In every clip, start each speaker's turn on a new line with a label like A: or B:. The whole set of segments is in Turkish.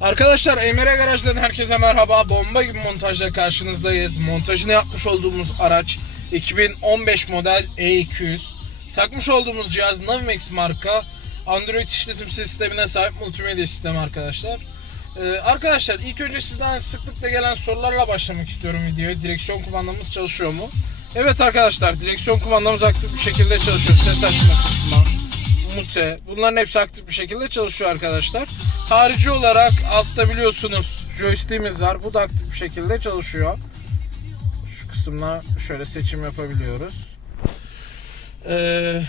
A: Arkadaşlar Emre Garaj'dan herkese merhaba. Bomba gibi montajla karşınızdayız. Montajını yapmış olduğumuz araç 2015 model E200. Takmış olduğumuz cihaz Navimex marka Android işletim sistemine sahip multimedya sistemi arkadaşlar. Ee, arkadaşlar ilk önce sizden sıklıkla gelen sorularla başlamak istiyorum videoya. Direksiyon kumandamız çalışıyor mu? Evet arkadaşlar direksiyon kumandamız aktif bir şekilde çalışıyor. Ses açma kısmı, mute bunların hepsi aktif bir şekilde çalışıyor arkadaşlar. Harici olarak altta biliyorsunuz joystick'imiz var. Bu da aktif bir şekilde çalışıyor. Şu kısımda şöyle seçim yapabiliyoruz. Ee,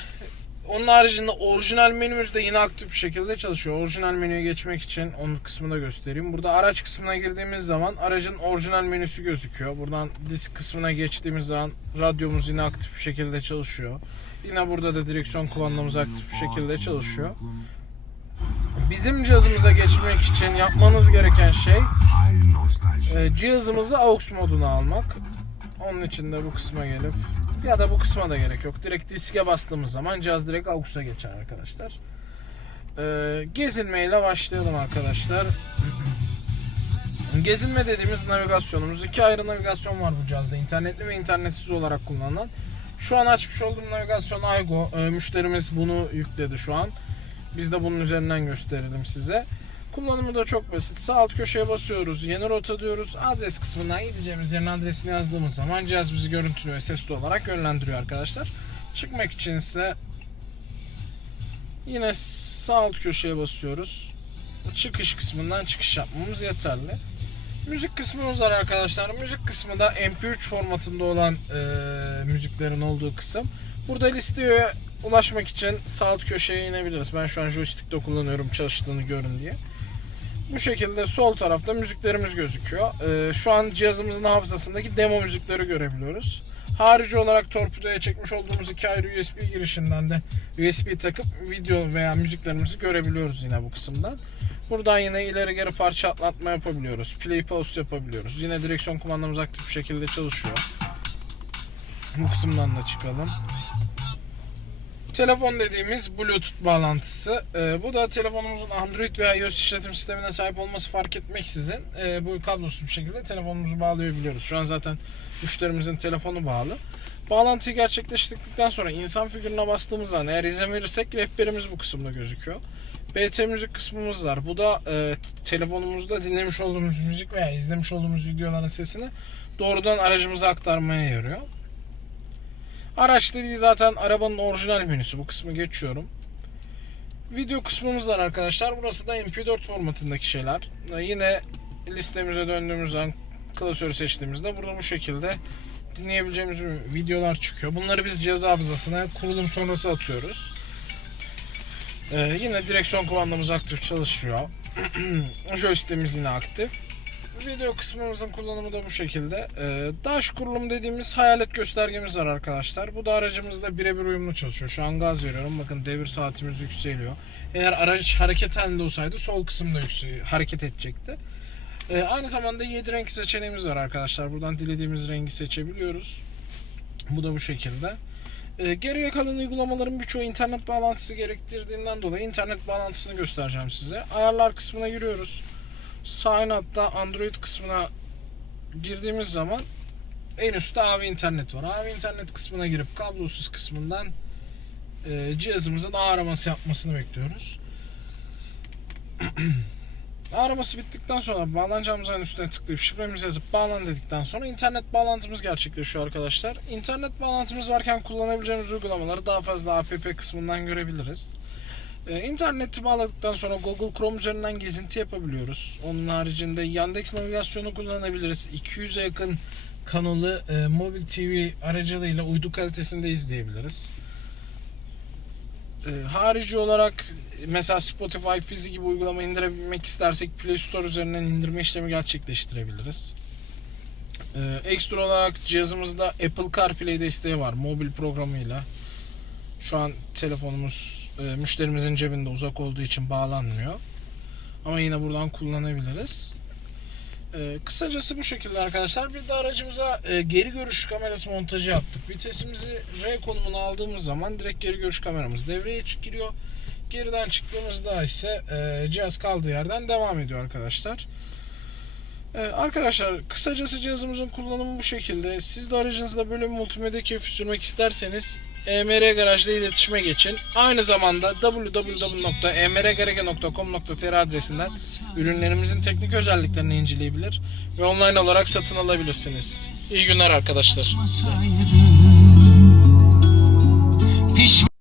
A: onun haricinde orijinal menümüz de yine aktif bir şekilde çalışıyor. Orijinal menüye geçmek için onun kısmını da göstereyim. Burada araç kısmına girdiğimiz zaman aracın orijinal menüsü gözüküyor. Buradan disk kısmına geçtiğimiz zaman radyomuz yine aktif bir şekilde çalışıyor. Yine burada da direksiyon kumandamız aktif bir şekilde çalışıyor. Bizim cihazımıza geçmek için yapmanız gereken şey e, cihazımızı AUX moduna almak. Onun için de bu kısma gelip ya da bu kısma da gerek yok. Direkt diske bastığımız zaman cihaz direkt AUX'a geçer arkadaşlar. E, gezinmeyle başlayalım arkadaşlar. Gezinme dediğimiz navigasyonumuz. iki ayrı navigasyon var bu cihazda. İnternetli ve internetsiz olarak kullanılan. Şu an açmış olduğum navigasyon Aygo. E, müşterimiz bunu yükledi şu an. Biz de bunun üzerinden gösterelim size. Kullanımı da çok basit. Sağ alt köşeye basıyoruz. Yeni rota diyoruz. Adres kısmından gideceğimiz yerin adresini yazdığımız zaman cihaz bizi görüntülü ve sesli olarak yönlendiriyor arkadaşlar. Çıkmak için ise yine sağ alt köşeye basıyoruz. Çıkış kısmından çıkış yapmamız yeterli. Müzik kısmımız var arkadaşlar. Müzik kısmı da MP3 formatında olan e, müziklerin olduğu kısım. Burada listeye ulaşmak için sağ alt köşeye inebiliriz. Ben şu an joystick'te kullanıyorum çalıştığını görün diye. Bu şekilde sol tarafta müziklerimiz gözüküyor. Ee, şu an cihazımızın hafızasındaki demo müzikleri görebiliyoruz. Harici olarak torpidoya çekmiş olduğumuz iki ayrı USB girişinden de USB takıp video veya müziklerimizi görebiliyoruz yine bu kısımdan. Buradan yine ileri geri parça atlatma yapabiliyoruz. Play pause yapabiliyoruz. Yine direksiyon kumandamız aktif bir şekilde çalışıyor. Bu kısımdan da çıkalım. Telefon dediğimiz Bluetooth bağlantısı. Ee, bu da telefonumuzun Android veya iOS işletim sistemine sahip olması fark etmeksizin e, bu kablosuz bir şekilde telefonumuzu bağlayabiliyoruz. Şu an zaten müşterimizin telefonu bağlı. Bağlantıyı gerçekleştirdikten sonra insan figürüne bastığımız zaman eğer izin verirsek rehberimiz bu kısımda gözüküyor. BT müzik kısmımız var. Bu da e, telefonumuzda dinlemiş olduğumuz müzik veya izlemiş olduğumuz videoların sesini doğrudan aracımıza aktarmaya yarıyor. Araç dediği zaten arabanın orijinal menüsü. Bu kısmı geçiyorum. Video kısmımız var arkadaşlar. Burası da MP4 formatındaki şeyler. Ee, Yine listemize döndüğümüz zaman klasörü seçtiğimizde burada bu şekilde dinleyebileceğimiz videolar çıkıyor. Bunları biz cihaz hafızasına kurulum sonrası atıyoruz. Ee, yine direksiyon kumandamız aktif çalışıyor. Joystick'imiz yine aktif. Video kısmımızın kullanımı da bu şekilde. Ee, dash kurulum dediğimiz hayalet göstergemiz var arkadaşlar. Bu da aracımızda birebir uyumlu çalışıyor. Şu an gaz veriyorum. Bakın devir saatimiz yükseliyor. Eğer araç hareket halinde olsaydı sol kısımda yüksel- hareket edecekti. Ee, aynı zamanda 7 renk seçeneğimiz var arkadaşlar. Buradan dilediğimiz rengi seçebiliyoruz. Bu da bu şekilde. Ee, geriye kalan uygulamaların birçoğu internet bağlantısı gerektirdiğinden dolayı internet bağlantısını göstereceğim size. Ayarlar kısmına giriyoruz. Altta Android kısmına girdiğimiz zaman en üstte AV internet var. AV internet kısmına girip kablosuz kısmından e, cihazımızın araması yapmasını bekliyoruz. Araması bittikten sonra bağlanacağımız yerin üstüne tıklayıp şifremizi yazıp bağlan dedikten sonra internet bağlantımız gerçekleşiyor arkadaşlar. İnternet bağlantımız varken kullanabileceğimiz uygulamaları daha fazla app kısmından görebiliriz. İnterneti bağladıktan sonra Google Chrome üzerinden gezinti yapabiliyoruz. Onun haricinde Yandex navigasyonu kullanabiliriz. 200'e yakın kanalı e, mobil TV aracılığıyla uydu kalitesinde izleyebiliriz. E, harici olarak mesela Spotify, Fizi gibi uygulama indirebilmek istersek Play Store üzerinden indirme işlemi gerçekleştirebiliriz. E, ekstra olarak cihazımızda Apple CarPlay desteği var mobil programıyla. Şu an telefonumuz e, müşterimizin cebinde uzak olduğu için bağlanmıyor. Ama yine buradan kullanabiliriz. E, kısacası bu şekilde arkadaşlar. Bir de aracımıza e, geri görüş kamerası montajı yaptık. Vitesimizi R konumuna aldığımız zaman direkt geri görüş kameramız devreye giriyor. Geriden çıktığımızda ise e, cihaz kaldığı yerden devam ediyor arkadaşlar. E, arkadaşlar kısacası cihazımızın kullanımı bu şekilde. Siz de aracınızda böyle bir multimedya keyfi sürmek isterseniz EMR Garaj'da iletişime geçin. Aynı zamanda www.emrgarage.com.tr adresinden ürünlerimizin teknik özelliklerini inceleyebilir ve online olarak satın alabilirsiniz. İyi günler arkadaşlar.
B: Pişman